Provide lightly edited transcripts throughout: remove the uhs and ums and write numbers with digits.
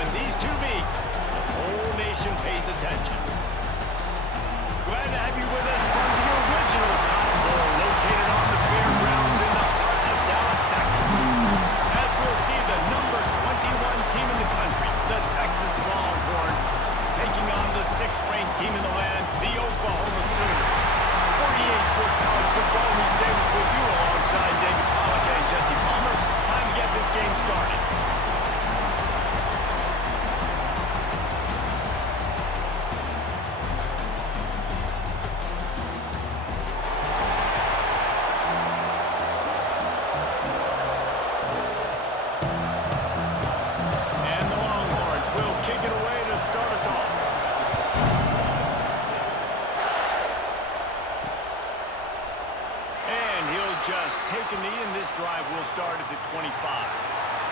when these two meet, the whole nation pays attention. Glad to have you with us from the original Cotton Bowl, located on the fairgrounds in the heart of Dallas, Texas. As we'll see the number 21 team in the country, the Texas Longhorns, taking on the 6th-ranked team in the land, the Oklahoma Sooners. For EA Sports College Football, Reese Davis with you alongside David Pollack and Jesse Palmer. Time to get this game started. Just take a knee, and this drive will start at the 25.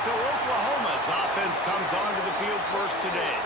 So Oklahoma's offense comes onto the field first today.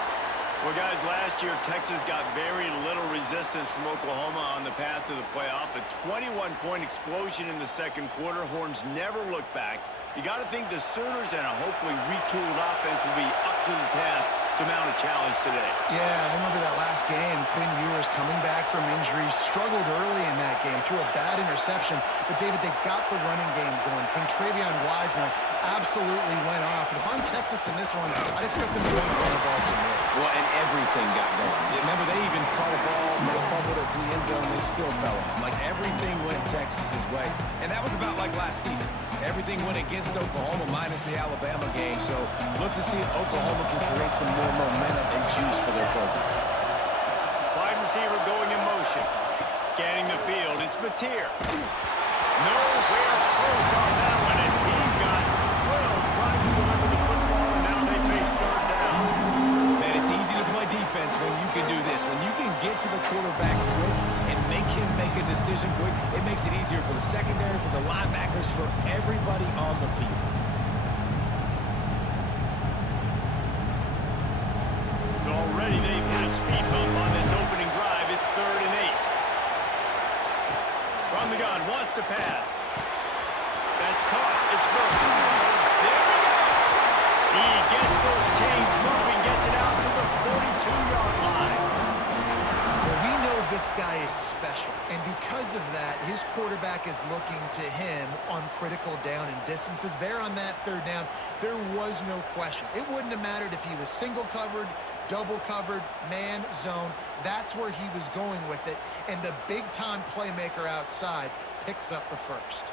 Well, guys, last year Texas got very little resistance from Oklahoma on the path to the playoff. A 21-point explosion in the second quarter. Horns never looked back. You got to think the Sooners and a hopefully retooled offense will be up to the task to mount a challenge today. Yeah, I remember that last game. Quinn Ewers coming back from injury, struggled early in that game, threw a bad interception. But, David, they got the running game going. Quintravion Wisener absolutely went off. And if I'm Texas in this one, I'd expect them to run the ball some more. Well, and everything got going. Remember, they even caught a ball, they fumbled at the end zone, they still fell on it. Like, everything went Texas's way. And that was about like last season. Everything went against Oklahoma minus the Alabama game. So look to see if Oklahoma can create some more momentum and juice for their program. Wide receiver going in motion. Scanning the field. It's Mateer. Nowhere close on that one as he got drilled trying to deliver the football, and now they face third down. Man, it's easy to play defense when you can do this. When you can get to the quarterback quick and make him make a decision quick, it makes it easier for the secondary, for the linebackers, for everybody on the field. So already they've hit a speed bump on this opening drive. It's 3rd and 8. From the gun, wants to pass. That's caught. It's Burks. There he goes. He gets those chains moving, gets it out to the 42-yard line. Well, we know this guy is special, and because of that, his quarterback is looking to him on critical down and distances. There on that 3rd down, there was no question. It wouldn't have mattered if he was single covered, double covered, man, zone. That's where he was going with it, and the big-time playmaker outside picks up the first.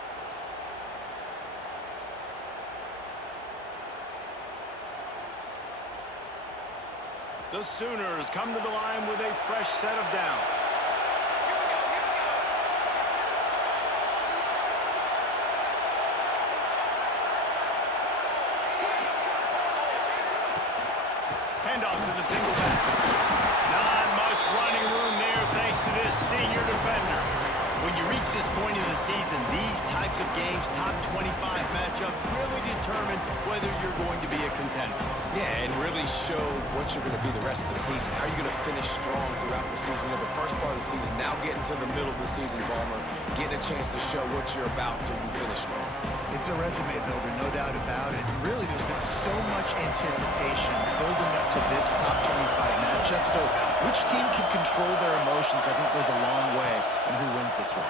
The Sooners come to the line with a fresh set of downs. Handoff to the single back. Not much running room there thanks to this senior defender. When you reach this point in the season, these types of games, top 25 matchups, really determine whether you're going to be a contender. Yeah, and really show what you're going to be the rest of the season. How are you going to finish strong throughout the season, or the first part of the season, now getting to the middle of the season, Palmer, getting a chance to show what you're about so you can finish strong. It's a resume builder, no doubt about it. Really, there's been so much anticipation building up to this top 25 matchup. So which team can control their emotions, I think, goes a long way in who wins this one.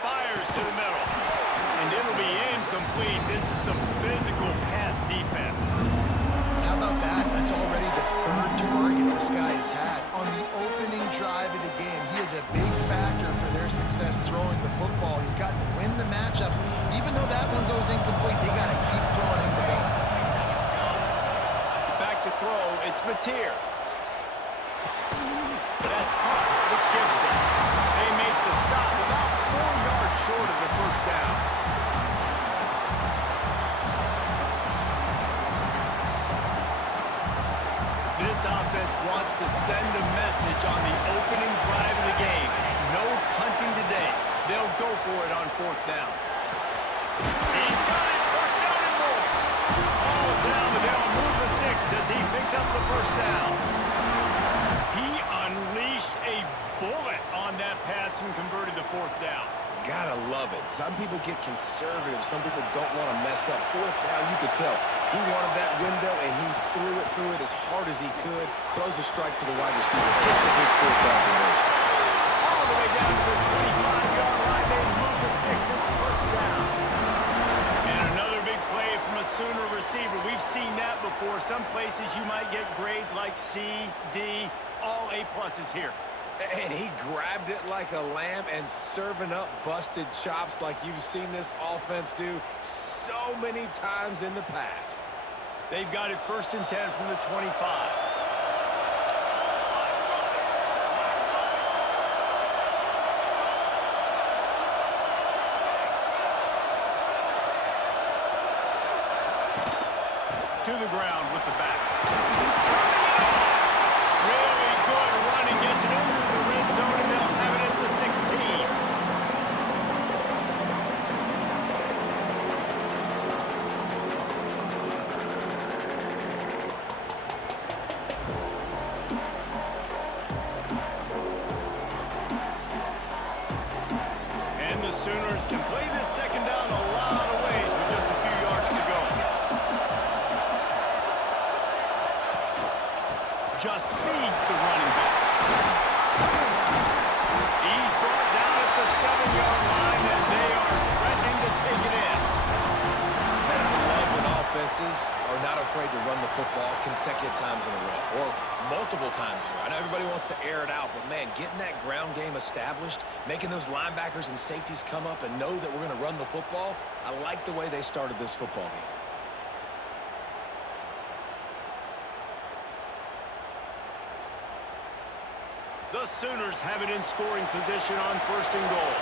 Fires to the middle. And it'll be incomplete. This is some physical pass defense. How about that? That's already the 3rd target this guy has had on the opening drive of the game. He is a big factor for their success throwing the football. He's got to win the matchups. Even though that one goes incomplete, they got to keep throwing him the ball. Back to throw. It's Mateer. That's caught. It's Gibson. They make the stop about 4 yards short of the first down. This offense wants to send a message on the opening drive of the game. No punting today. They'll go for it on 4th down. He's got it. First down and more. All down, but they'll move the sticks as he picks up the first down. He unleashed a bullet on that pass and converted the 4th down. Gotta love it. Some people get conservative. Some people don't want to mess up. Fourth down, you could tell. He wanted that window, and he threw it as hard as he could. Throws a strike to the wide receiver. It's a big fourth down conversion. All the way down to the 25-yard line. They move the sticks. It's first down. And another big play from a Sooner receiver. We've seen that before. Some places you might get grades like C, D, all A-pluses here. And he grabbed it like a lamb and serving up busted chops like you've seen this offense do so many times in the past. They've got it 1st and 10 from the 25. To the ground with the back. Really good running, gets it into the red zone, and they'll have it at the 16. And the Sooners can play this second down a lot of ways with just a few yards to go. Just feeds the running back. He's brought down at the 7-yard line, and they are threatening to take it in. And I love when offenses are not afraid to run the football consecutive times in a row or multiple times in a row. I know everybody wants to air it out, but, man, getting that ground game established, making those linebackers and safeties come up and know that we're going to run the football, I like the way they started this football game. The Sooners have it in scoring position on 1st and goal.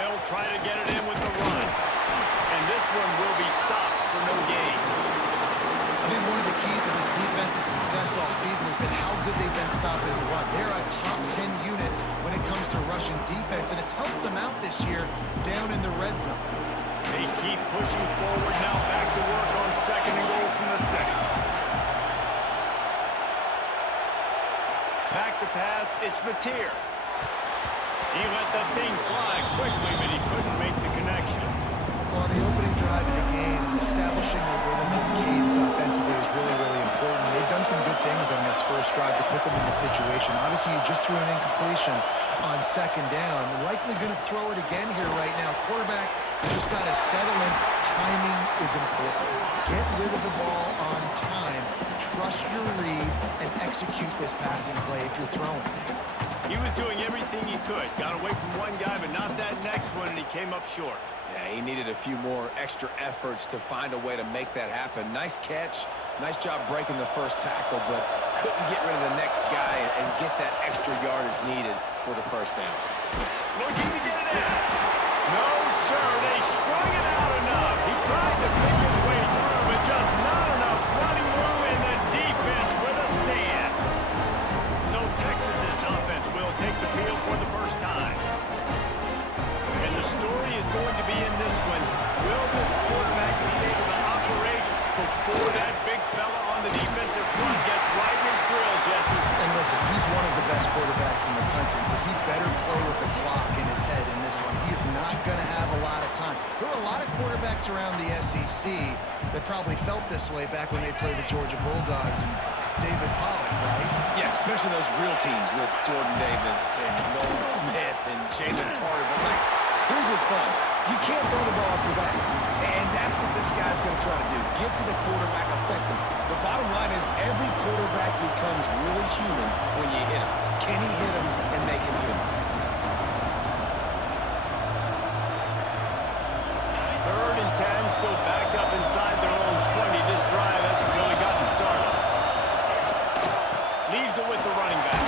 They'll try to get it in with the run. And this one will be stopped for no gain. I think one of the keys to this defense's success all season has been how good they've been stopping the run. They're a top 10 unit when it comes to rushing defense, and it's helped them out this year down in the red zone. They keep pushing forward now, back to work on 2nd and goal from the 6. Back to pass, it's Mateer. He let the thing fly quickly, but he couldn't make the connection. Well, on the opening drive of the game, establishing a rhythm and cadence offensively is really, really important. They've done some good things on this first drive to put them in this situation. Obviously, you just threw an incompletion on 2nd down. Likely going to throw it again here right now. Quarterback just got to settle in. Timing is important. Get rid of the ball on time. Trust your read and execute this passing play if you're throwing. He was doing everything he could. Got away from one guy, but not that next one, and he came up short. Yeah, he needed a few more extra efforts to find a way to make that happen. Nice catch. Nice job breaking the first tackle, but couldn't get rid of the next guy and get that extra yardage needed for the first down. Looking to get it in. No, sir. They strung it out enough. He tried to pick his way through, but just not enough running room in the defense with a stand. So Texas's offense will take the field for the first time. And the story is going to be in this one. Will this quarterback be able to operate before that big fella on the defensive front gets right in his grill, Jesse? And listen, he's one of the best quarterbacks in the country, but he better play with the clock in his head in this one. He's not going to have a lot of time. There were a lot of quarterbacks around the SEC that probably felt this way back when they played the Georgia Bulldogs and David Pollock, right? Yeah, especially those real teams with Jordan Davis and Nolan Smith and Jalen Carter. But, like, here's what's fun. You can't throw the ball off your back. And that's what this guy's going to try to do. Get to the quarterback, affect him. The bottom line is every quarterback becomes really human when you hit him. Can he hit him and make him human? 3rd and 10, still backed up inside their own 20. This drive hasn't really gotten started. Leaves it with the running back.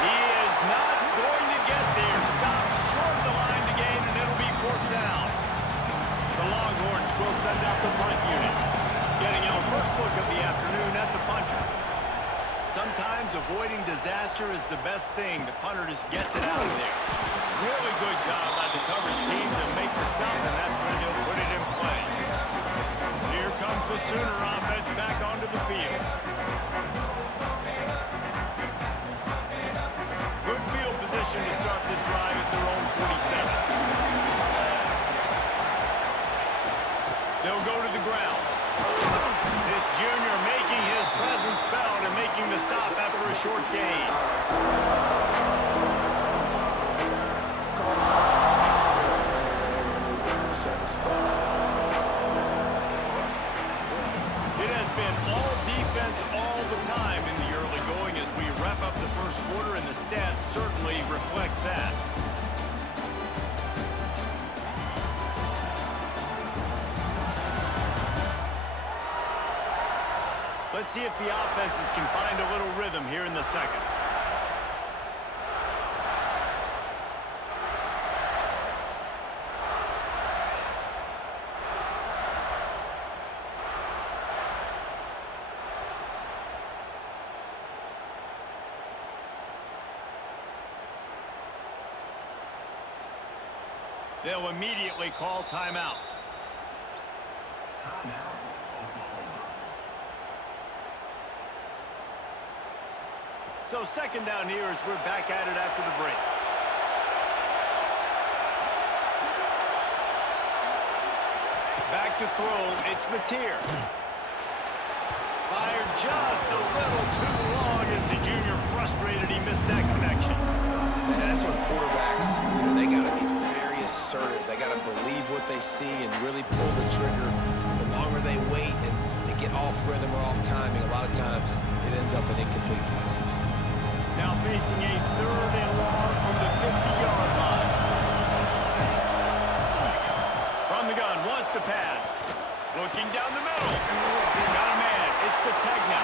He is not going to get there. Stopped short of the line to gain, and it'll be 4th down. The Longhorns will send out the punt unit. Getting our first look of the afternoon at the punter. Sometimes avoiding disaster is the best thing. The punter just gets it out of there. Really good job by the coverage team to make the stop, and that's when they'll put it in play. Here comes the Sooner offense back onto the field. formation to start this drive at their own 47. They'll go to the ground. This junior making his presence felt and making the stop after a short gain. It has been all defense all the time in the early going as we wrap up the first quarter, and the stats certainly reflect that. Let's see if the offenses can find a little rhythm here in the second. They'll immediately call timeout. So second down here as we're back at it after the break. Back to throw, it's Mateer. Fired just a little too long as the junior frustrated. He missed that connection. And that's when quarterbacks, they got to be very assertive. They got to believe what they see and really pull the trigger. The longer they wait and they get off rhythm or off timing, a lot of times it ends up in incomplete passes. Now facing a third and long from the 50-yard line. From the gun, wants to pass. Looking down the middle. Got a man. It's Sategna.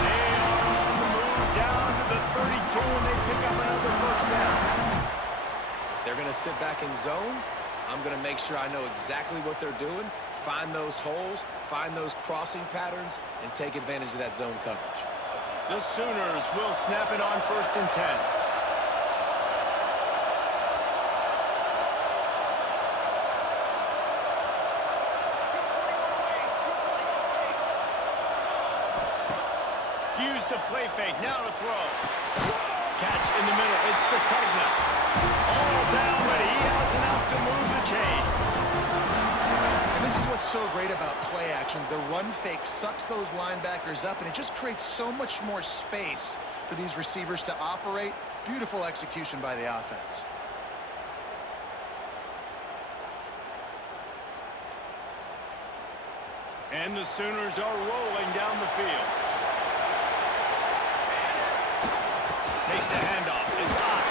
They are on the move down to the 32, and they pick up another first down. If they're going to sit back in zone, I'm going to make sure I know exactly what they're doing, find those holes, find those crossing patterns, and take advantage of that zone coverage. The Sooners will snap it on 1st and 10. Use the play fake, now to throw. Catch in the middle, it's Sategna. All down, but he has enough to move the chains. And this is what's so great about play action. The run fake sucks those linebackers up, and it just creates so much more space for these receivers to operate. Beautiful execution by the offense. And the Sooners are rolling down the field. Takes the handoff. It's hot.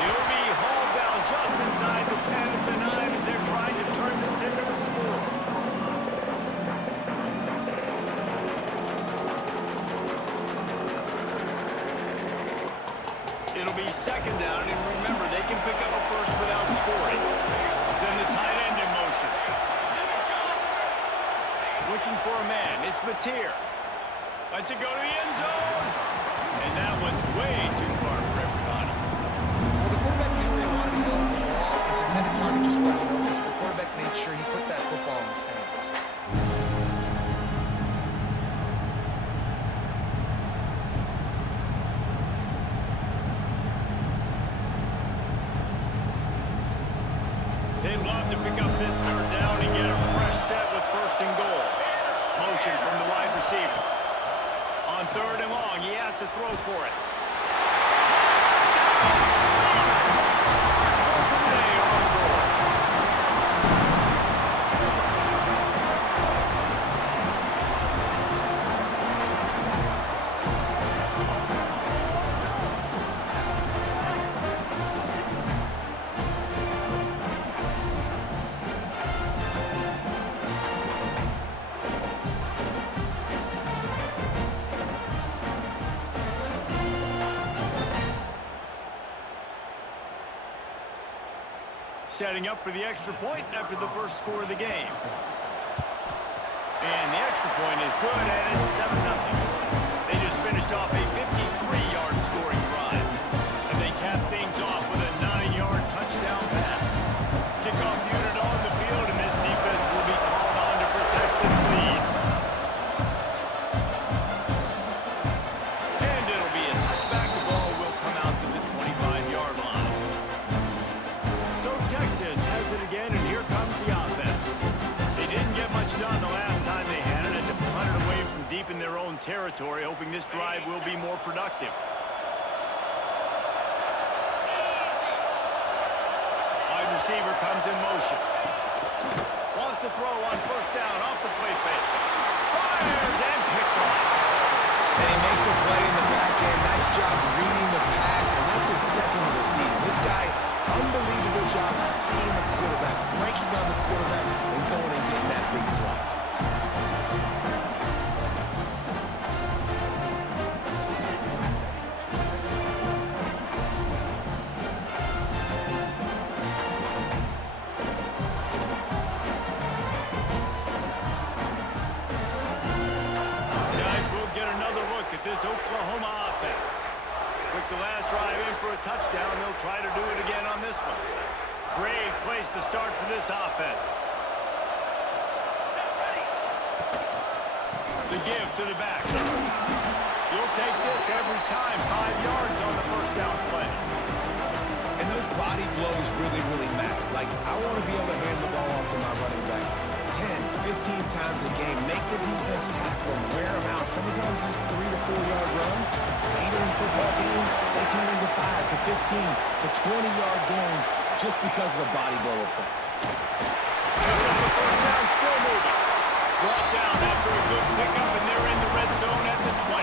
He'll be hauled down just inside the 10 at the 9 as they're trying to turn this into a score. It'll be second down, and remember, they can pick up a first without scoring. Send the tight end in motion. Looking for a man. It's Mateer. Lets it go to the end zone. And that one's way too far for everybody. Well, the quarterback knew where he wanted to go with the ball. His intended target just wasn't open, so the quarterback made sure he put that football in the stands. They'd love to pick up this third down and get a fresh set with 1st and goal. Motion from the wide receiver. On 3rd and long, he has to throw for it. First point of the day on the board. Setting up for the extra point after the first score of the game. And the extra point is good, and it's 7-0. They just finished off a 53-yard scoring drive. And they capped things off with a 9-yard touchdown pass. Kickoff unit on the field, and this defense will be called on to protect this lead. And it'll be a touchback. The ball will come out to the 25-yard line. it again, and here comes the offense. They didn't get much done the last time they had it, and to punt it away from deep in their own territory, hoping this drive will be more productive. Wide receiver comes in motion. Wants to throw on first down off the play fake. Fires and picked off. And he makes a play in the back end. Nice job reading the pass, and that's his second of the season. This guy, unbelievable job seeing the quarterback, breaking down the quarterback, and going and getting that big play. This Oklahoma offense took the last drive in for a touchdown. They'll try to do it again on this one. Great place to start for this offense. The give to the back. You'll take this every time. 5 yards on the first down play. And those body blows really, really matter. Like, I want to be able to hand the ball off to my running back 10, 15 times a game. Make the defense tackle them, wear them out. Sometimes these 3 to 4 yard runs, later in football games, they turn into 5 to 15 to 20 yard gains just because of the body blow effect. Picks up the first down, still moving. Brought down after a good pickup, and they're in the red zone at the 20.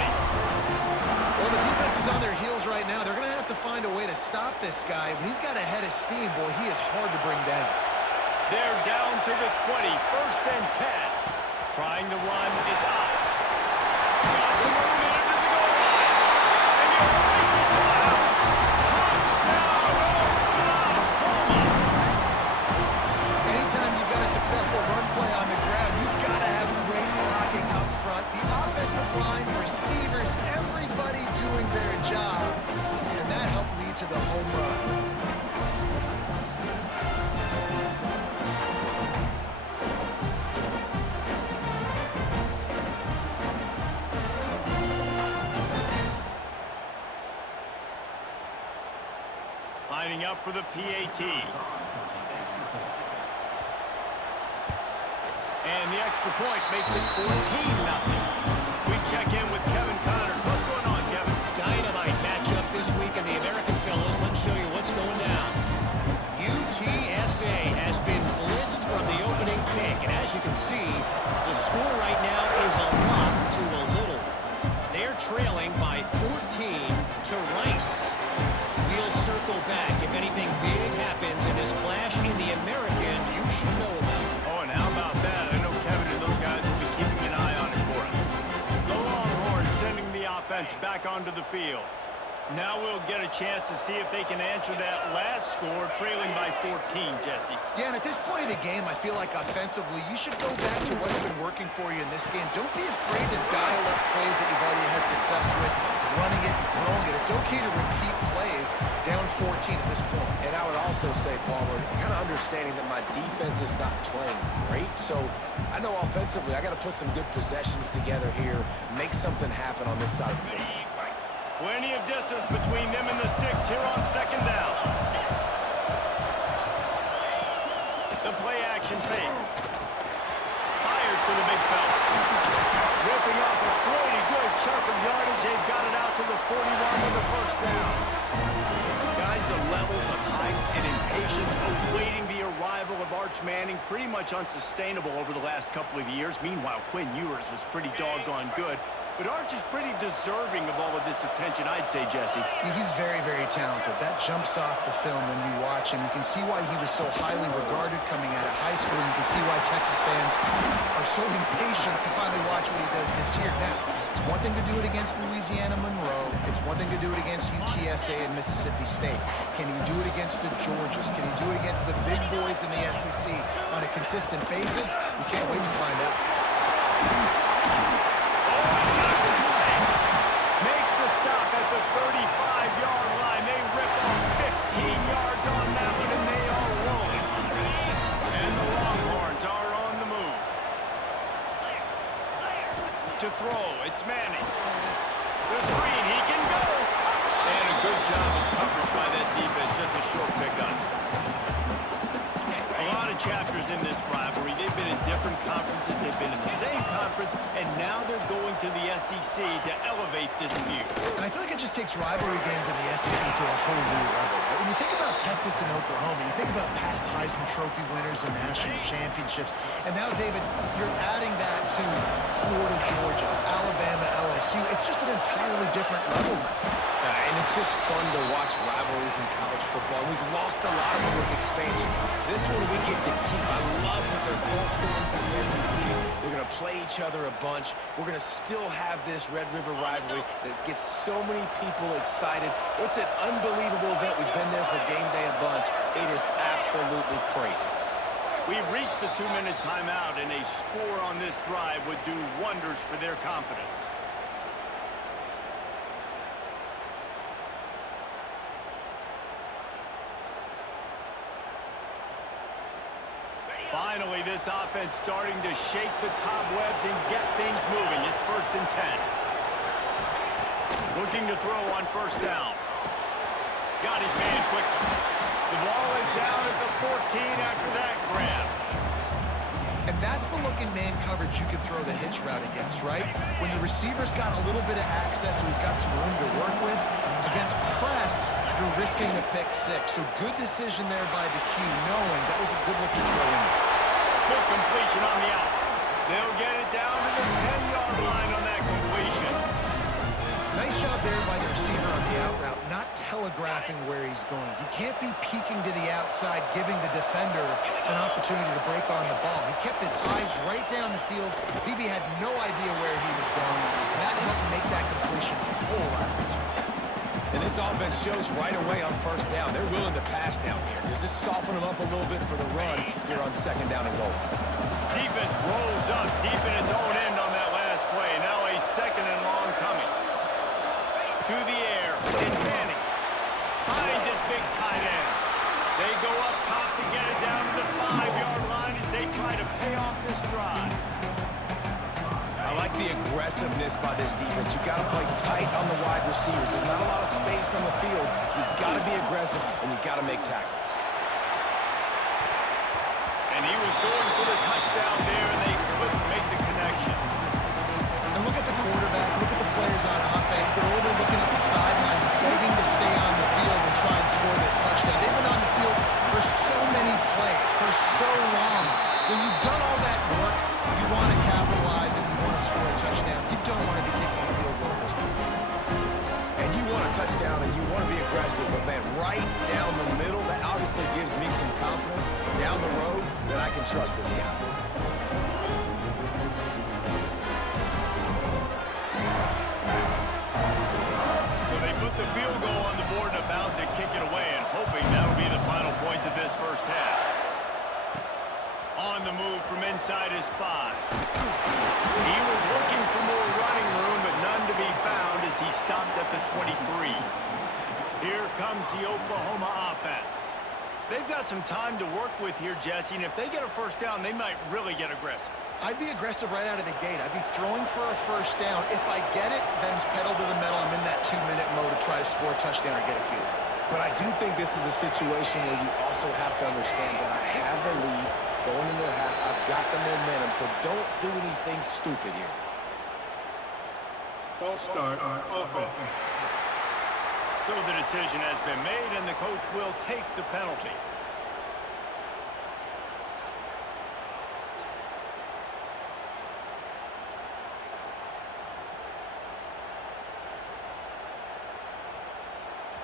Well, the defense is on their heels right now. They're going to have to find a way to stop this guy. When he's got a head of steam, boy, he is hard to bring down. They're down to the 20, first and 10. Trying to run, it's up. Got to move it into the goal line. And you race it to the house. Touchdown, Oklahoma! Anytime you've got a successful run play on the ground, you've got to have great blocking up front. The offensive line, receivers, everybody doing their job. And that helped lead to the home run. Lining up for the PAT. And the extra point makes it 14-0. We check in with Kevin Connors. What's going on, Kevin? Dynamite matchup this week in the American Fellas. Let's show you what's going down. UTSA has been blitzed from the opening kick. And as you can see, the score right now is a lot to a little. They're trailing by 14 to Rice. We'll circle back. If anything big happens in this clash in the American, you should know about it. Oh, and how about that? I know Kevin and those guys will be keeping an eye on it for us. The Longhorns sending the offense back onto the field. Now we'll get a chance to see if they can answer that last score, trailing by 14, Jesse. Yeah, and at this point of the game, I feel like offensively, you should go back to what's been working for you in this game. Don't be afraid to dial up plays that you've already had success with, running it and throwing it. It's okay to repeat plays down 14 at this point. And I would also say, Palmer, kind of understanding that my defense is not playing great, so I know offensively I got to put some good possessions together here, make something happen on this side of the field. Plenty of distance between them and the sticks here on second down. The play action fake. Fires to the big fella. Ripping off a pretty good chunk of yardage. They've got it out to the 41 with the first down. Guys, the levels of hype and impatience awaiting the arrival of Arch Manning pretty much unsustainable over the last couple of years. Meanwhile, Quinn Ewers was pretty doggone good. But Arch is pretty deserving of all of this attention, I'd say, Jesse. He's very, very talented. That jumps off the film when you watch him. You can see why he was so highly regarded coming out of high school. You can see why Texas fans are so impatient to finally watch what he does this year. Now, it's one thing to do it against Louisiana Monroe. It's one thing to do it against UTSA and Mississippi State. Can he do it against the Georgias? Can he do it against the big boys in the SEC on a consistent basis? We can't wait to find out. Makes a stop at the 35-yard line. They rip off 15 yards on that one, and they are rolling. And the Longhorns are on the move. To throw, it's Manning. The screen, he can go. And a good job of coverage by that defense, just a short pickup. The chapters in this rivalry. They've been in different conferences. They've been in the same conference, and now they're going to the SEC to elevate this feud. And I feel like it just takes rivalry games in the SEC to a whole new level. Right? When you think about Texas and Oklahoma, you think about past Heisman Trophy winners and national championships. And now, David, you're adding that to Florida, Georgia, Alabama, LSU. It's just an entirely different level now. And it's just fun to watch rivalries in college football. We've lost a lot of them with expansion. This one we get to keep. I love that they're both going to the SEC. They're going to play each other a bunch. We're going to still have this Red River rivalry that gets so many people excited. It's an unbelievable event. We've been there for game day a bunch. It is absolutely crazy. We've reached the 2-minute timeout, and a score on this drive would do wonders for their confidence. Finally, this offense starting to shake the cobwebs and get things moving. It's 1st and 10. Looking to throw on 1st down. Got his man quickly. The ball is down at the 14 after that grab. And that's the look in man coverage you can throw the hitch route against, right? When the receiver's got a little bit of access, so he's got some room to work with. Against press, you're risking a pick 6. So good decision there by the Q, knowing that was a good look to throw in. Quick completion on the out. They'll get it down to the 10-yard line on that completion. Nice job there by the receiver on the out route, not telegraphing where he's going. He can't be peeking to the outside, giving the defender an opportunity to break on the ball. He kept his eyes right down the field. DB had no idea where he was going, and that helped make that completion a whole lot easier. And this offense shows right away on 1st down. They're willing to pass down here. Does this soften them up a little bit for the run here on 2nd down and goal? Defense rolls up deep in its own end on that last play. Now a 2nd and long coming. To the air. It's Manning. Finds his big tight end. They go up top to get it down to the 5-yard line as they try to pay off this drive. I like the aggressiveness by this defense. You've got to play tight on the wide receivers. There's not a lot of space on the field. You've got to be aggressive, and you've got to make tackles. And he was going for the touchdown there, and they couldn't make the connection. And look at the quarterback. Look at the players on offense. They're overlooking at the sidelines, begging to stay on the field and try and score this touchdown. They've been on the field for so many plays, for so long. When you've done all that work, you want to capitalize and you want to score a touchdown. You don't want to be kicking a field goal at this point. And you want a touchdown and you want to be aggressive, but man, right down the middle, that obviously gives me some confidence down the road that I can trust this guy. So they put the field goal on the board and about to kick it away, and hoping that'll be the final points of this 1st half. On the move from inside his 5. He was looking for more running room, but none to be found as he stopped at the 23. Here comes the Oklahoma offense. They've got some time to work with here, Jesse, and if they get a 1st down, they might really get aggressive. I'd be aggressive right out of the gate. I'd be throwing for a 1st down. If I get it, then it's pedal to the metal. I'm in that 2-minute mode to try to score a touchdown or get a field. But I do think this is a situation where you also have to understand that I have the lead going into the half. I've got the momentum, so don't do anything stupid here. False start on offense. So the decision has been made, and the coach will take the penalty.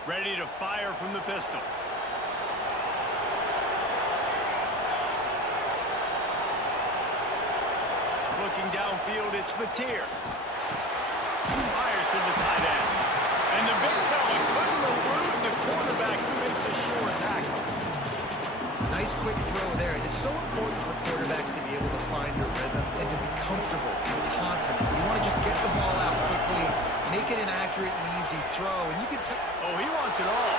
Ready to fire from the pistol. Looking downfield, it's Mateer. Fires to the tight end. And the big fella couldn't elude the quarterback who makes a sure tackle. Nice quick throw there. And it's so important for quarterbacks to be able to find a rhythm and to be comfortable and confident. You want to just get the ball out quickly, make it an accurate and easy throw. And you can tell... Oh, he wants it all.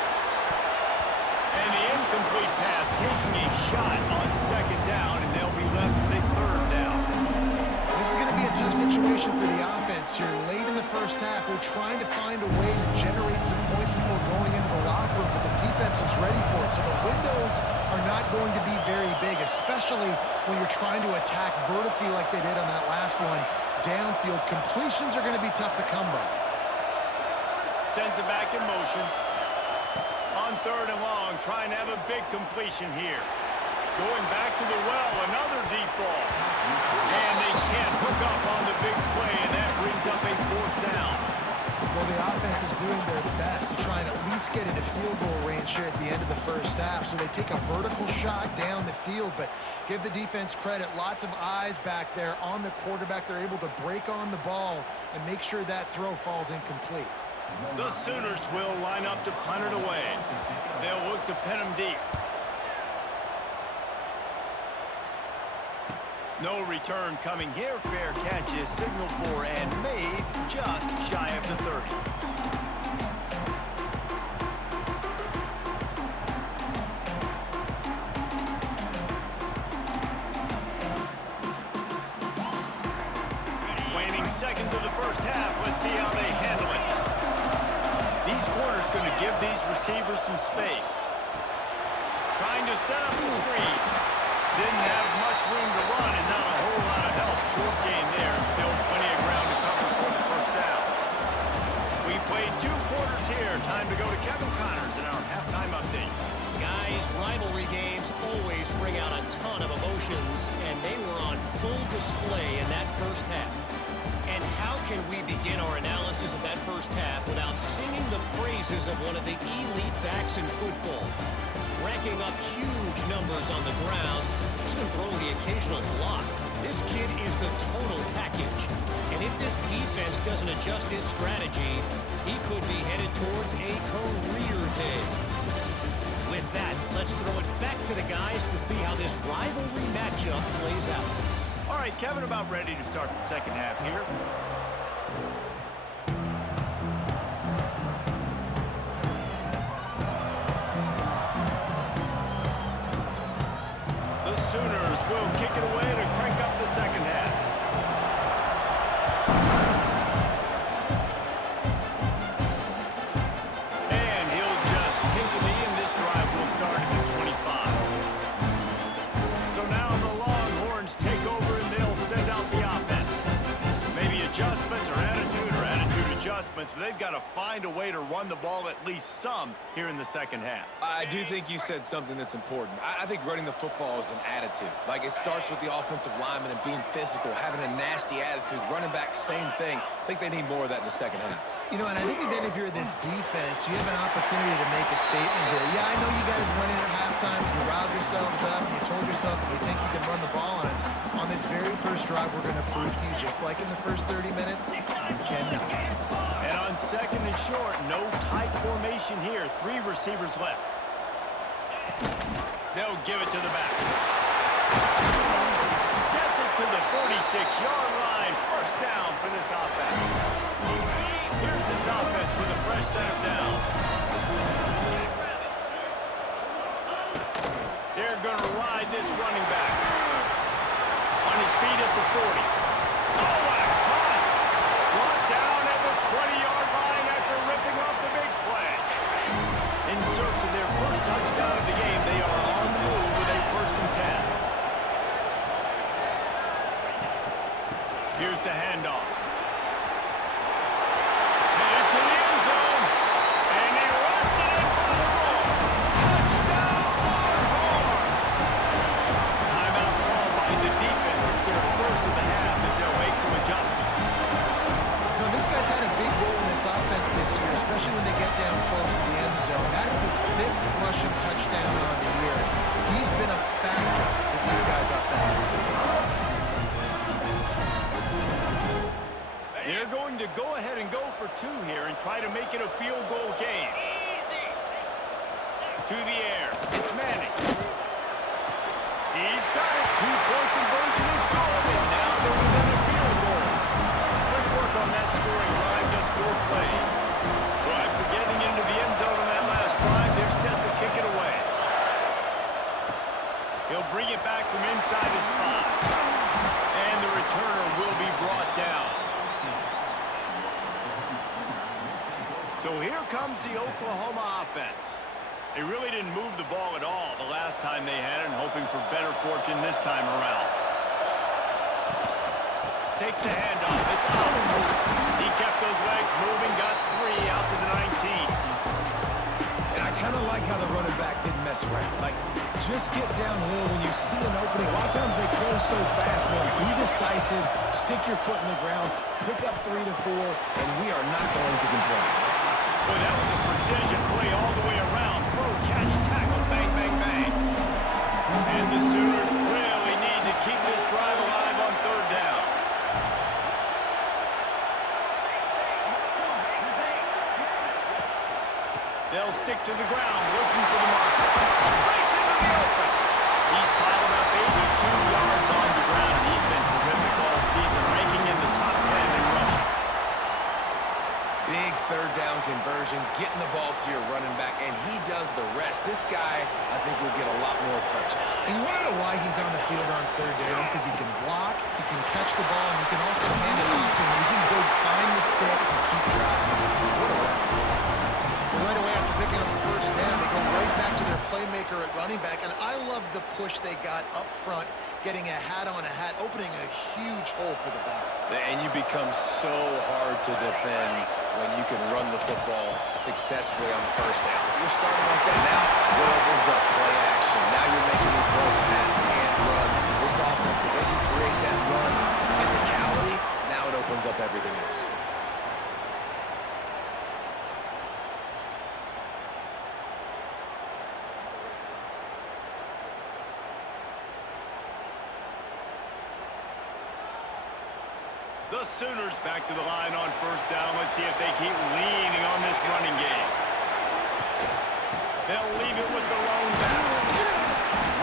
And the incomplete pass taking a shot on 2nd down, and they'll be left with a 3rd down. This is going to be a tough situation for the offense here. Late in the 1st half, they're trying to find a way to generate some points before going into the locker room, but the defense is ready for it. So the windows are not going to be very big, especially when you're trying to attack vertically like they did on that last one. Downfield completions are going to be tough to come by. Sends it back in motion. On 3rd and long, trying to have a big completion here. Going back to the well, another deep ball. And they can't hook up on the big play, and that brings up a 4th down. Well, the offense is doing their best to try and at least get into field goal range here at the end of the first half. So they take a vertical shot down the field, but give the defense credit. Lots of eyes back there on the quarterback. They're able to break on the ball and make sure that throw falls incomplete. The Sooners will line up to punt it away. They'll look to pin them deep. No return coming here. Fair catch is signaled for and made just shy of the 30. Waning seconds of the first half. Let's see how they handle it. These corners going to give these receivers some space. Trying to set up the screen. Didn't have much room to run and not a whole lot of help. Short game there and still plenty of ground to cover for the first down. We played 2 quarters here. Time to go to Kevin Connors in our halftime update. Guys, rivalry games always bring out a ton of emotions, and they were on full display in that first half. And how can we begin our analysis of that first half without singing the praises of one of the elite backs in football? Racking up huge numbers on the ground, even throwing the occasional block. This kid is the total package. And if this defense doesn't adjust its strategy, he could be headed towards a career day. With that, let's throw it back to the guys to see how this rivalry matchup plays out. All right, Kevin, about ready to start the second half here. The Sooners will kick it away to crank up the second half. And he'll just take the knee, and this drive will start at the 25. So now the Longhorns take over, and they'll send out the offense. Maybe adjustments or attitude adjustments, but they've got to find a way to run the ball at least some here in the second half. I do think you said something that's important. I think running the football is an attitude. Like, it starts with the offensive lineman and being physical, having a nasty attitude. Running back, same thing. I think they need more of that in the second half. You know, and I think again, if you're this defense, you have an opportunity to make a statement here. Yeah, I know you guys went in at halftime and you riled yourselves up and you told yourself that you think you can run the ball on us. On this very first drive, we're going to prove to you, just like in the first 30 minutes, you cannot. And on second and short, no tight formation here. 3 receivers left. They'll give it to the back. Gets it to the 46-yard line. First down for this offense. Here's this offense with a fresh set of downs. They're going to ride this running back. On his feet at the 40. Oh, what a cut! Brought down at the 20-yard line after ripping off the big play. In search of their first touchdown of the game, they are on the move with a 1st and 10. Here's the handoff. Headed to the end zone. And he runs it in for the score. Touchdown, Longhorns! Timeout called by the defense. It's their first of the half as they'll make some adjustments. No, this guy's had a big role in this offense this year, especially when they get down close to the end zone. That's his 5th rushing touchdown on the year. He's been a factor for these guys offensively. They're going to go ahead and go for 2 here and try to make it a field goal game. To the air. It's Manning. He's got it. 2-point conversion is good, and now they're within a field goal. Quick work on that scoring drive, just 4 plays. So after getting into the end zone on that last drive, they're set to kick it away. He'll bring it back from inside his 5. And the returner will be brought down. So here comes the Oklahoma offense. They really didn't move the ball at all the last time they had it, and hoping for better fortune this time around. Takes a handoff. It's up. He kept those legs moving, got 3 out to the 19. And I kind of like how the running back didn't mess around. Like, just get downhill when you see an opening. A lot of times they close so fast, man. Be decisive, stick your foot in the ground, pick up 3 to 4, and we are not going to complain. Boy, that was a precision play all the way around. Throw, catch, tackle, bang, bang, bang. And the Sooners really need to keep this drive alive on 3rd down. They'll stick to the ground, looking for the marker. Breaks into the open. He's piled up 82 yards on the ground. He's been terrific all season, ranking in the top 10 in rushing. Big 3rd down conversion, getting the ball to your running back, and he does the rest. This guy, I think, will get a lot more touches. And you want to know why he's on the field on 3rd down? Because he can block, he can catch the ball, and he can also hand it off to him. He can go find the sticks and keep drops. What a weapon. Right away after picking up the 1st down, they go right back to their playmaker at running back, and I love the push they got up front, getting a hat on a hat, opening a huge hole for the back. And you become so hard to defend when you can run the football successfully on 1st down. You're starting like that now. What opens up play action? Now you're making me throw pass and run. This offense, if they can create that run physicality, now it opens up everything else. The Sooners back to the line on 1st down. Let's see if they keep leaning on this running game. They'll leave it with the lone back.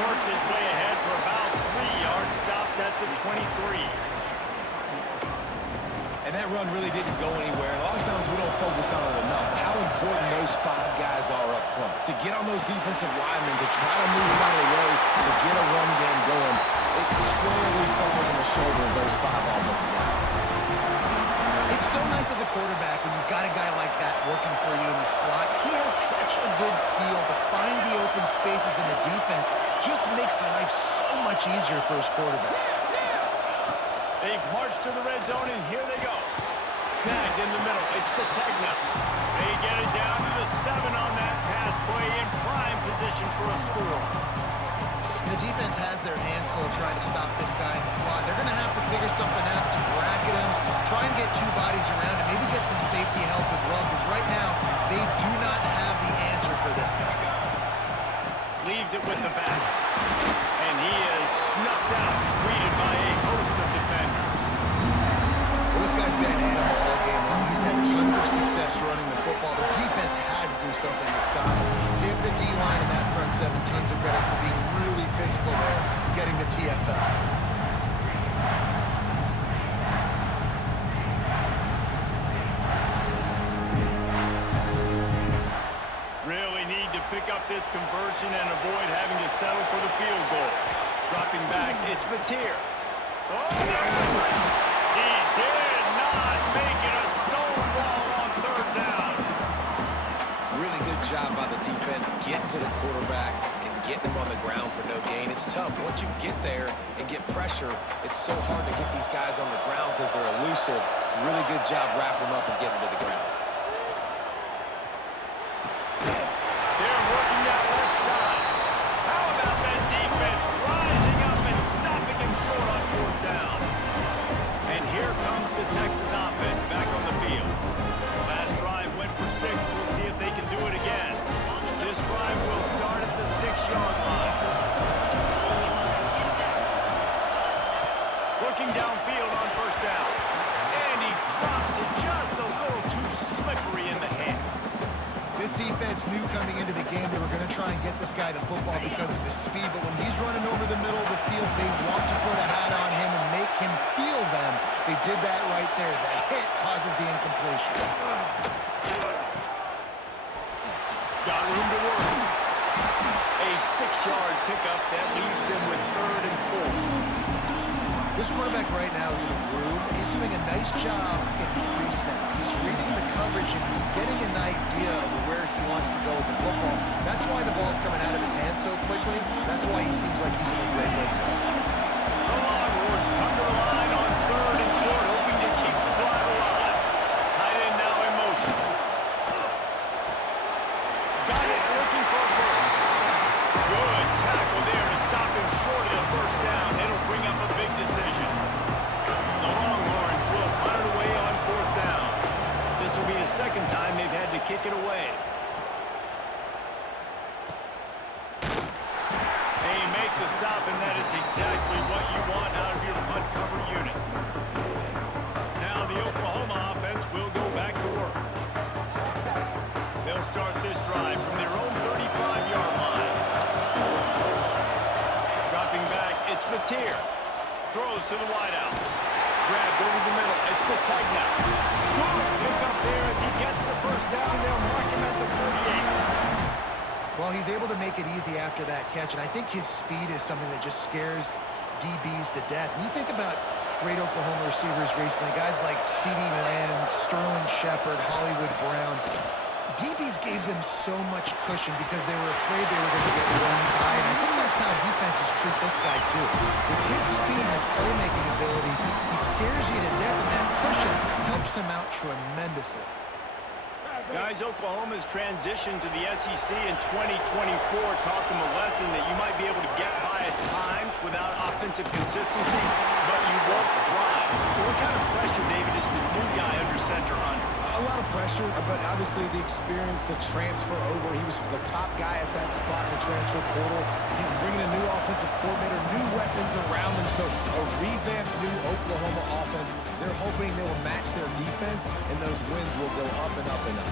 Works his way ahead for about 3 yards. Stopped at the 23. And that run really didn't go anywhere. A lot of times we don't focus on it enough. How important those 5 guys are up front. To get on those defensive linemen, to try to move them out of the way, to get a run game going, it squarely falls on the shoulder of those 5 offensive linemen. It's so nice as a quarterback when you've got a guy like that working for you in the slot. He has such a good feel to find the open spaces in the defense. Just makes life so much easier for his quarterback. They've marched to the red zone, and here they go. Snagged in the middle. It's Sategna. They get it down to the 7 on that pass play, in prime position for a score. The defense has their hands full trying to stop this guy in the slot. They're going to have to figure something out to bracket him, try and get 2 bodies around him, maybe get some safety help as well, because right now they do not have the answer for this guy. Leaves it with the back. And he is snuffed out, greeted by a host of defenders. Well, this guy's been an animal all game long. He's had tons of success running the football. The defense had to do something to stop him. Give the D-line and that front 7 tons of credit for being really physical there, getting the TFL. Really need to pick up this conversion and avoid having to settle for the field goal. Dropping back, it's Mateer. Oh, he did not make it a stone wall on 3rd down. Really good job by the defense getting to the quarterback and getting him on the ground for no gain. It's tough. Once you get there and get pressure, it's so hard to get these guys on the ground because they're elusive. Really good job wrapping them up and getting to the ground. They're working that left side. How about that defense rising up and stopping him short on 4th down? And here comes the Texas offense back on the field. Last drive went for 6. We'll see if they can do it again. This drive will start at the 6-yard line. Looking downfield on 1st down. And he drops it just a little too slippery in the hands. This defense knew coming into the game they were going to try and get this guy the football because of his speed, but when he's running over the middle of the field, they want to put a hat on him and make him feel them. They did that right there. The hit causes the incompletion. Got room to work. A 6-yard pickup that leaves them with 3rd and 4. This quarterback right now is in a groove, and he's doing a nice job in pre-snap. He's reading the coverage, and he's getting an idea of where he wants to go with the football. That's why the ball's coming out of his hands so quickly. That's why he seems like he's in a great way to go. The Longhorns come to the line on 3rd and short, hoping to keep the drive alive. Tight end now in motion. Got it, looking for first. Good tackle there to stop him short of the first down. It'll bring up a big decision. The Longhorns will punt it away on 4th down. This will be the second time they've had to kick it away. They make the stop, and that is exactly what you want out of your punt cover unit. Now the Oklahoma offense will go back to work. They'll start this drive from their own 35-yard line. Dropping back, it's Mateer. Throws to the wideout. Grabbed over the middle. It's Sategna. Good pick up there as he gets the first down. They'll mark him at the 48. Well, he's able to make it easy after that catch, and I think his speed is something that just scares DBs to death. And you think about great Oklahoma receivers recently, guys like CeeDee Lamb, Sterling Shepard, Hollywood Brown. DBs gave them so much cushion because they were afraid they were going to get run by, and I think that's how defenses treat this guy too. With his speed and his playmaking ability, he scares you to death, and that cushion helps him out tremendously. Guys, Oklahoma's transition to the SEC in 2024 taught them a lesson that you might be able to get by at times without offensive consistency, but you won't thrive. So what kind of pressure, David, is the new guy under center under? A lot of pressure, but obviously the experience, the transfer over. He was the top guy at that spot in the transfer portal. Bringing a new offensive coordinator, new weapons around him. So a revamped new Oklahoma offense. They're hoping they will match their defense, and those wins will go up and up and up.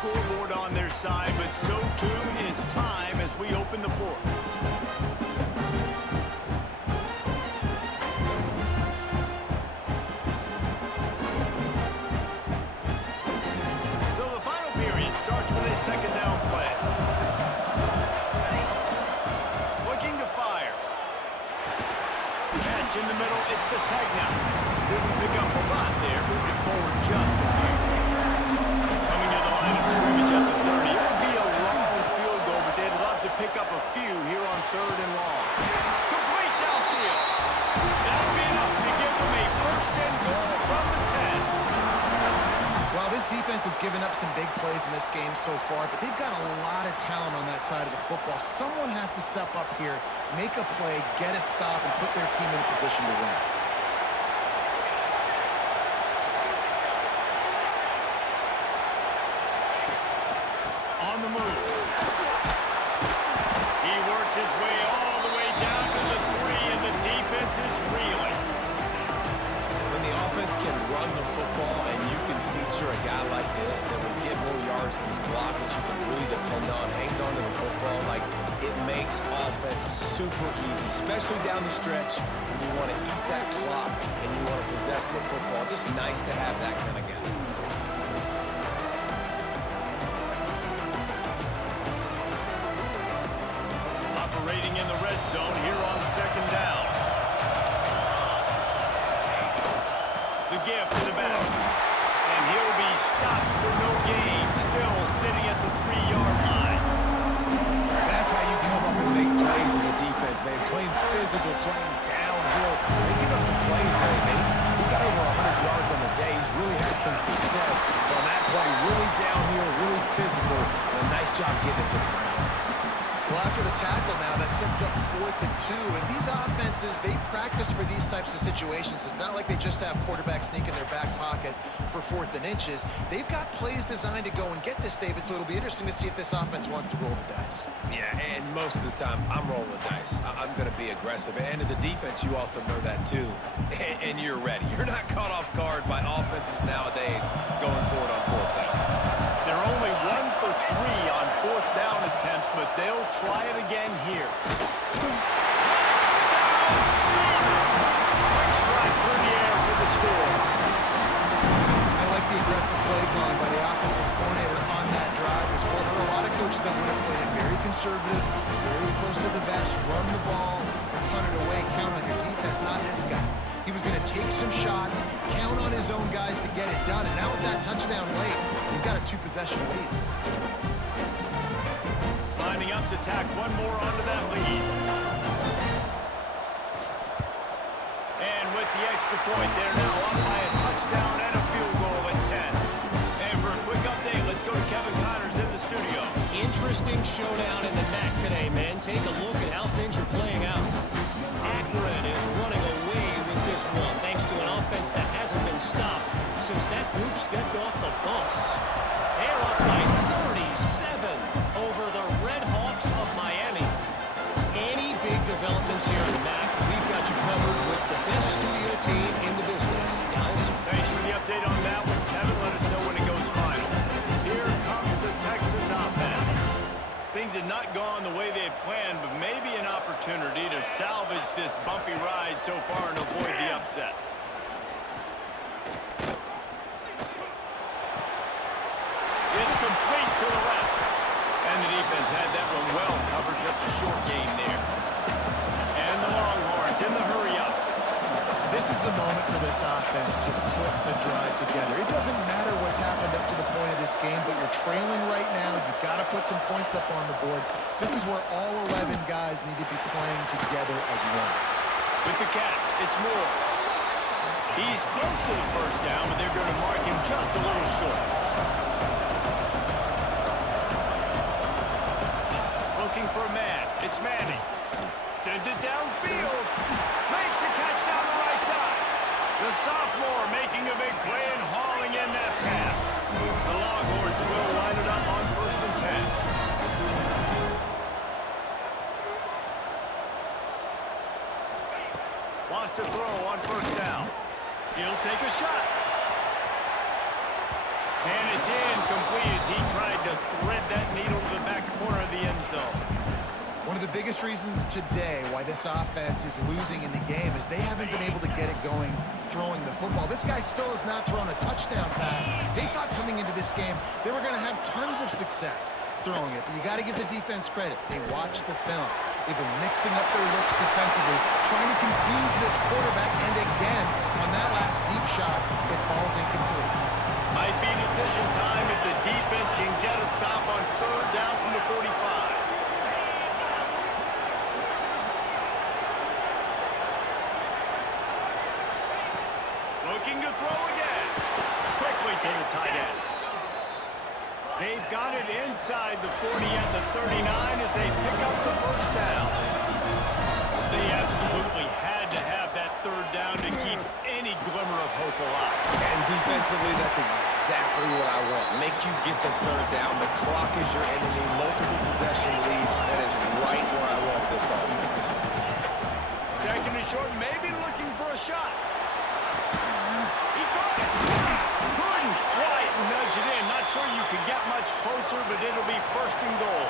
Scoreboard on their side, but so too is time as we open the fourth. So the final period starts with a second down play. Looking to fire. Catch in the middle, it's Sategna. Didn't pick up a lot there, moving forward just a few. Scrimmage at the 30. It would be a long field goal, but they'd love to pick up a few here on 3rd and long. Complete downfield. That'll be enough to give them a first and goal from the 10. Well, this defense has given up some big plays in this game so far, but they've got a lot of talent on that side of the football. Someone has to step up here, make a play, get a stop, and put their team in a position to win. On the move. He works his way all the way down to the 3, and the defense is reeling. When the offense can run the football and you can feature a guy like this that will get more yards than his block that you can really depend on, hangs onto the football, like it makes offense super easy, especially down the stretch when you want to eat that clock and you want to possess the football. Just nice to have that kind of guy. Operating in the red zone here on 2nd down. The gift to the back. And he'll be stopped for no gain. Still sitting at the 3-yard line. That's how you come up and make plays as a defense, man. Playing physical, playing downhill. They give up some plays today, man. He's got over 100 yards on the day. He's really had some success. But on that play, really downhill, really physical, and a nice job getting it to the ground. Well, after the tackle now, that sets up 4th and 2. And these offenses, they practice for these types of situations. It's not like they just have quarterbacks sneak in their back pocket for 4th and inches. They've got plays designed to go and get this, David, so it'll be interesting to see if this offense wants to roll the dice. Yeah, and most of the time, I'm rolling the dice. I'm going to be aggressive. And as a defense, you also know that too. And you're ready. You're not caught off guard by offenses nowadays going forward on 4th down. They're only 1 for 3 on 4th down attempts, but they'll try it again here. Quick strike through the air for the score. I play calling by the offensive coordinator on that drive as well. There are a lot of coaches that would have played it very conservative, very close to the vest, run the ball, and punt it away, count on your defense, not this guy. He was going to take some shots, count on his own guys to get it done, and now with that touchdown late, you've got a 2-possession lead. Lining up to tack one more onto that lead. And with the extra point, they're now up by a touchdown and a field goal at 10. And for a quick update, let's go to Kevin Connors in the studio. Interesting showdown in the MAC today, man. Take a look at how things are playing out. Akron is running away with this one, thanks to an offense that hasn't been stopped since that group stepped off the bus. They're up by 37 over the Red Hawks of Miami. Any big developments here in MAC, we've got you covered with the best studio team in the business, guys. Thanks for the update on that one, Kevin. Let us know when it goes final. Here comes the Texas offense. Things had not gone the way they had planned, but maybe an opportunity to salvage this bumpy ride so far and avoid the upset. It's complete to the left. And the defense had that one well covered, just a short gain there. And the Longhorns in the hurry-up. This is the moment for this offense to put a drive together. It doesn't matter what's happened up to the point of this game, but you're trailing right now. You've got to put some points up on the board. This is where all 11 guys need to be playing together as one. With the catch, it's Moore. He's close to the first down, but they're going to mark him just a little short. Looking for a man. It's Manning. Sends it downfield. Makes the catch down the right side. The sophomore making a big play and hauling in that pass. The Longhorns will line it up on 1st and 10. Wants to throw on 1st down. He'll take a shot. And it's incomplete as he tried to thread that needle to the back corner of the end zone. One of the biggest reasons today why this offense is losing in the game is they haven't been able to get it going throwing the football. This guy still has not thrown a touchdown pass. They thought coming into this game they were going to have tons of success throwing it, but you got to give the defense credit. They watched the film. They've been mixing up their looks defensively, trying to confuse this quarterback, and again, on that last deep shot, it falls incomplete. Might be decision time if the defense can get a stop on 3rd down from the 45. Looking to throw again. Quickly to the tight end. They've got it inside the 40 at the 39 as they pick up the 1st down. They absolutely had to have that 3rd down to keep any glimmer of hope alive. And defensively, that's exactly what I want. Make you get the 3rd down. The clock is your enemy. Multiple possession lead. That is right where I want this offense. 2nd and short, maybe looking for a shot. He caught it. Couldn't quite nudge it in. Not sure you could get much closer, but it'll be 1st and goal.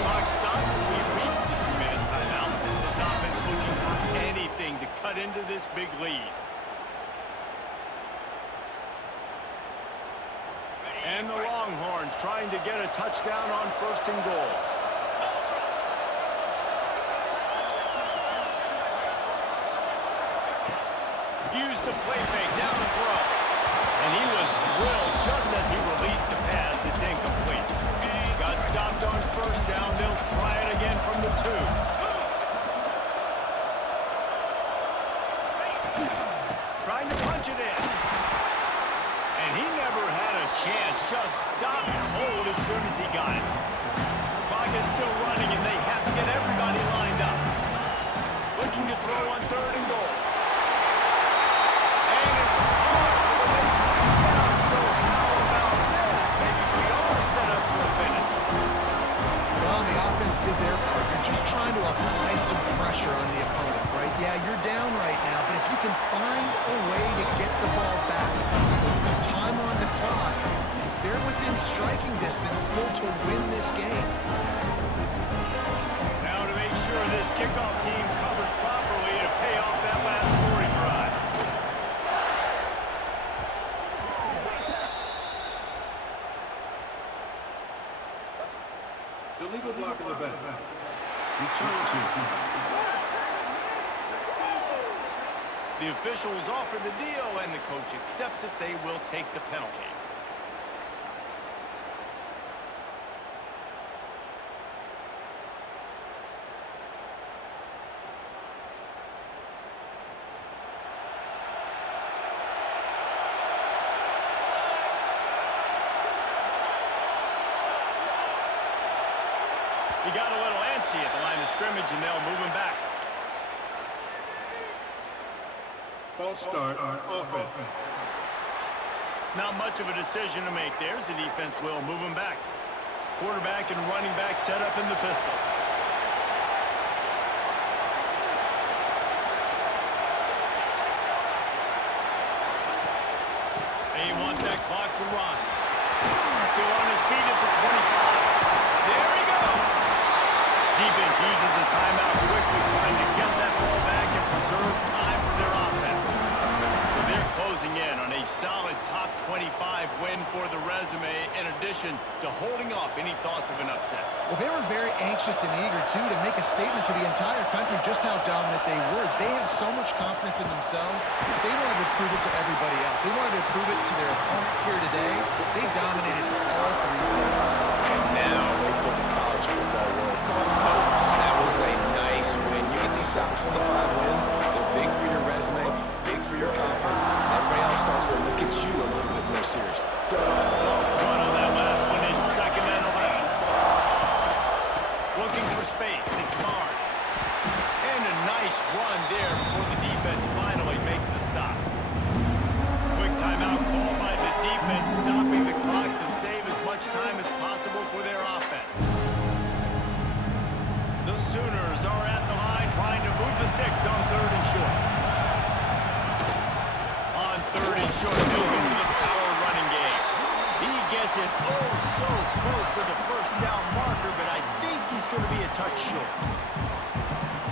Clock stopped, and we've reached the 2-minute timeout. This offense looking for anything to cut into this big lead. And the Longhorns trying to get a touchdown on 1st and goal. Used the play fake down the throw. And he was drilled just as he released the pass. It's incomplete. Got stopped on 1st down. They'll try it again from the 2. Trying to punch it in. And he never had a chance. Just stopped cold as soon as he got it. Clock is still running, and they have to get everybody lined up. Looking to throw on 3rd and goal. And it's caught for the late touchdown. So how about this? Maybe we are set up for a finish. Well, the offense did their part. You're just trying to apply some pressure on the opponent, right? Yeah, you're down right now, but if you can find a way to get the ball back with some time on the clock, they're within striking distance still to win this game. Now to make sure this kickoff team covers properly to pay off that last Legal block in the back. Return to. The officials offer the deal, and the coach accepts it. They will take the penalty. He got a little antsy at the line of scrimmage, and they'll move him back. False start on offense. Not much of a decision to make there, as the defense will move him back. Quarterback and running back set up in the pistol. They want that clock to run. Still on his feet at the 25. There he goes. Defense uses a timeout quickly, trying to get that ball back and preserve time for their offense. So they're closing in on a solid top 25 win for the resume, in addition to holding off any thoughts of an upset. Well, they were very anxious and eager, too, to make a statement to the entire country just how dominant they were. They have so much confidence in themselves, but they wanted to prove it to everybody else. They wanted to prove it to their opponent here today. They dominated all three phases. And now they put the college football world on notice. That was a nice win. You get these top 25 wins, they're big for your resume, big for your confidence, and everybody else starts to look at you a little bit more seriously. Lost one on that last one in 2nd and 11. Looking for space, it's Barnes. And a nice run there before the defense finally makes the stop. Quick timeout called by the defense, stopping the clock to save as much time as possible for their offense. The Sooners are at the line trying to move the sticks on 3rd and short. On 3rd and short, they'll go to the power running game. He gets it oh so close to the first down marker, but I think he's going to be a touch short.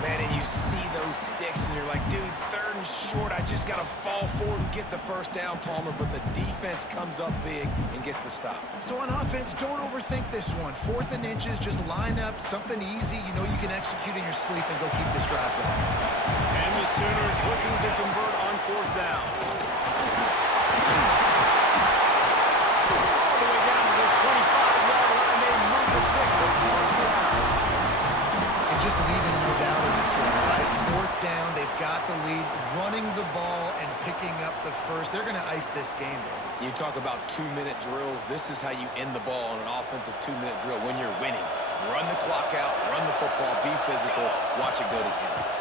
Man, and you see those sticks, and you're like, dude, 3rd and short, I just got to fall forward and get the first down, Palmer, but the defense comes up big and gets the stop. So on offense, don't overthink this one. 4th and inches, just line up something easy you know you can execute in your sleep and go keep this drive going. And the Sooners looking to convert on 4th down. All the way down to the 25-yard line, they move the sticks at the first down. And just leaving no doubt in this one, right? 4th down, they've got the lead, running the ball and picking up the first. They're going to ice this game, baby. You talk about 2-minute drills. This is how you end the ball on an offensive 2-minute drill when you're winning. Run the clock out, run the football, be physical, watch it go to zeros.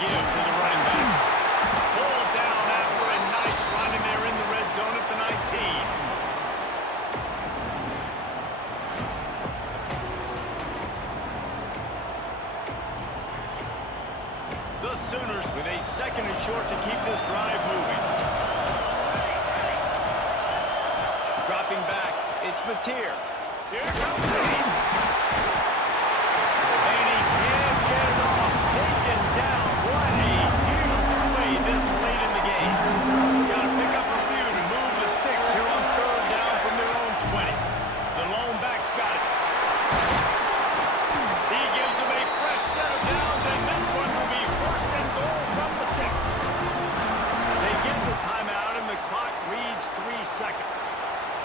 Give to the running back. Pulled down after a nice run, and they're in the red zone at the 19. The Sooners with a 2nd and short to keep this drive moving. Dropping back, it's Mateer. Here comes Reed. And he can't get it off. Taken down. What a huge play this late in the game. Got to pick up a few to move the sticks here on 3rd down from their own 20. The lone back's got it. He gives them a fresh set of downs, and this one will be 1st and goal from the 6. They get the timeout, and the clock reads 3 seconds.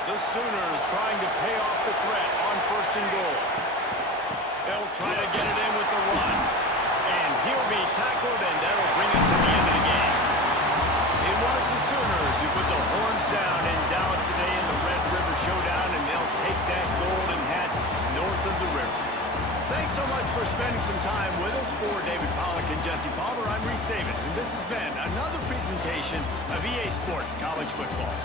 The Sooners trying to pay off the threat on 1st and goal. They'll try to get it in with the run. And he'll be tackled, and that'll bring us to the end of the game. It was the Sooners who put the horns down in Dallas today in the Red River Showdown, and they'll take that golden hat north of the river. Thanks so much for spending some time with us. For David Pollack and Jesse Palmer, I'm Reese Davis, and this has been another presentation of EA Sports College Football.